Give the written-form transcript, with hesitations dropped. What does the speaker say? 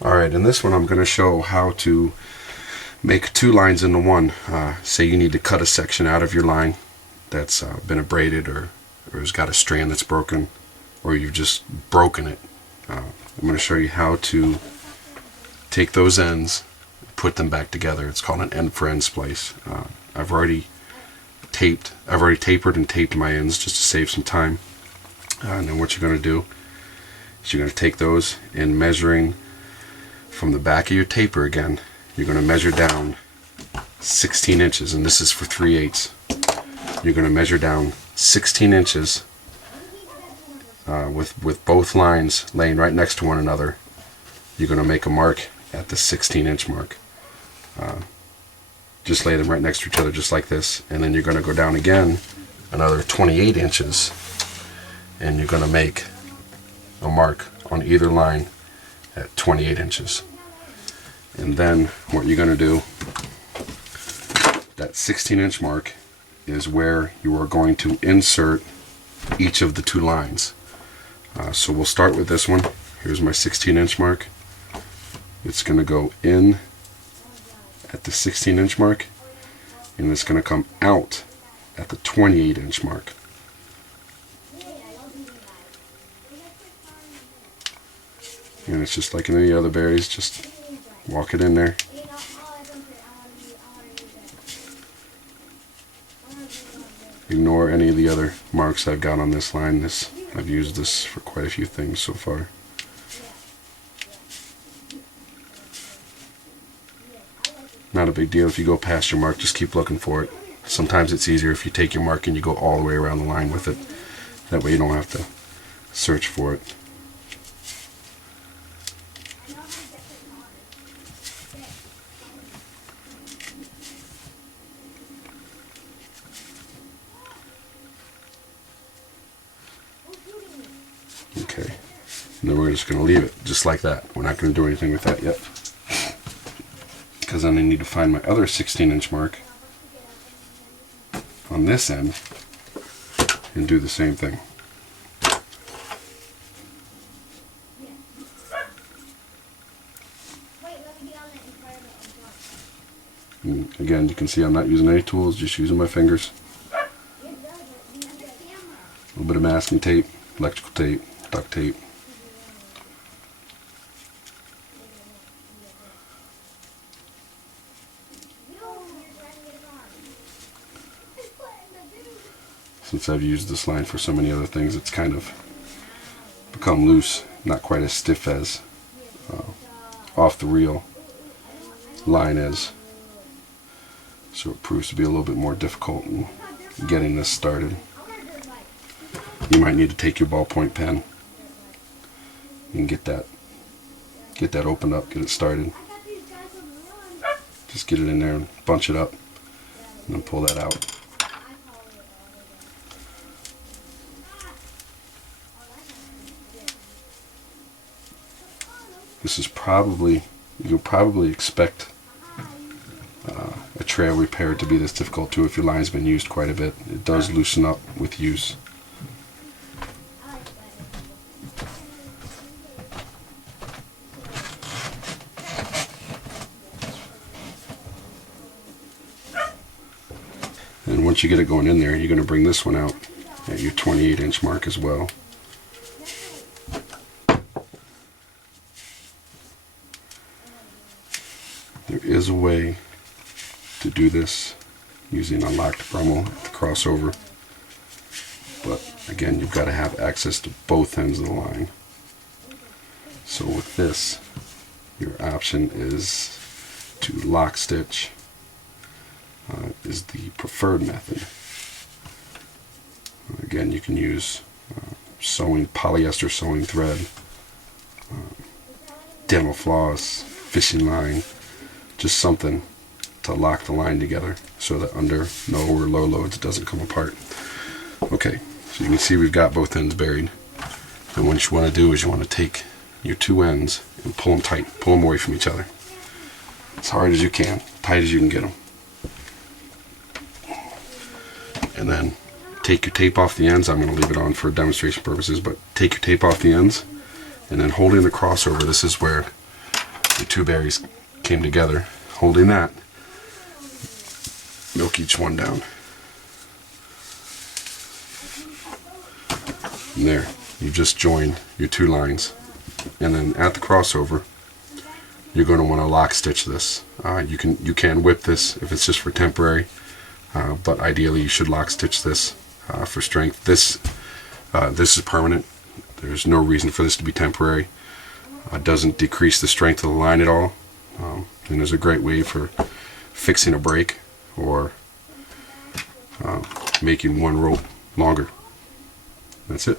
Alright, in this one I'm going to show how to make two lines into one. Say you need to cut a section out of your line that's been abraded or has got a strand that's broken, or you've just broken it. I'm going to show you how to take those ends, put them back together. It's called an end for end splice. I've already tapered and taped my ends just to save some time. And then what you're going to do is you're going to take those and measuring from the back of your taper again, you're going to measure down 16 inches, and this is for 3/8. You're going to measure down 16 inches with both lines laying right next to one another. You're going to make a mark at the 16-inch mark. Just lay them right next to each other just like this, and then you're going to go down again another 28 inches, and you're going to make a mark on either line at 28 inches. And then what you're going to do, that 16-inch mark is where you are going to insert each of the two lines. So we'll start with this one. Here's my 16-inch mark. It's going to go in at the 16-inch mark, and it's going to come out at the 28-inch mark. And it's just like in any other berries, just walk it in there. Ignore any of the other marks I've got on this line. I've used this for quite a few things so far. Not a big deal if you go past your mark, just keep looking for it. Sometimes it's easier if you take your mark and you go all the way around the line with it. That way you don't have to search for it. Okay, and then we're just going to leave it just like that. We're not going to do anything with that yet, because then I need to find my other 16-inch mark on this end and do the same thing. And again, you can see I'm not using any tools, just using my fingers. A little bit of masking tape, electrical tape, duct tape. Since I've used this line for so many other things, it's kind of become loose, not quite as stiff as off the reel line is. So it proves to be a little bit more difficult in getting this started. You might need to take your ballpoint pen and get that opened up, get it started. Just get it in there and bunch it up, and then pull that out. This is probably, you'll probably expect a trail repair to be this difficult too if your line's been used quite a bit. It does loosen up with use. And once you get it going in there, you're going to bring this one out at your 28-inch mark as well. There is a way to do this using a locked brummel at the crossover, but again, you've got to have access to both ends of the line. So with this, your option is to lock stitch, is the preferred method. Again, you can use polyester sewing thread, dental floss, fishing line, just something to lock the line together so that under no or low loads it doesn't come apart. Okay, so you can see we've got both ends buried. And what you want to do is you want to take your two ends and pull them tight, pull them away from each other as hard as you can, tight as you can get them. And then take your tape off the ends. I'm going to leave it on for demonstration purposes, but take your tape off the ends, and then holding the crossover, this is where the two berries came together. Holding that, milk each one down. And there, you just joined your two lines. And then at the crossover, you're going to want to lock stitch this. You can whip this if it's just for temporary, but ideally you should lock stitch this for strength. This is permanent. There's no reason for this to be temporary. It doesn't decrease the strength of the line at all, and is a great way for fixing a break or making one rope longer. That's it.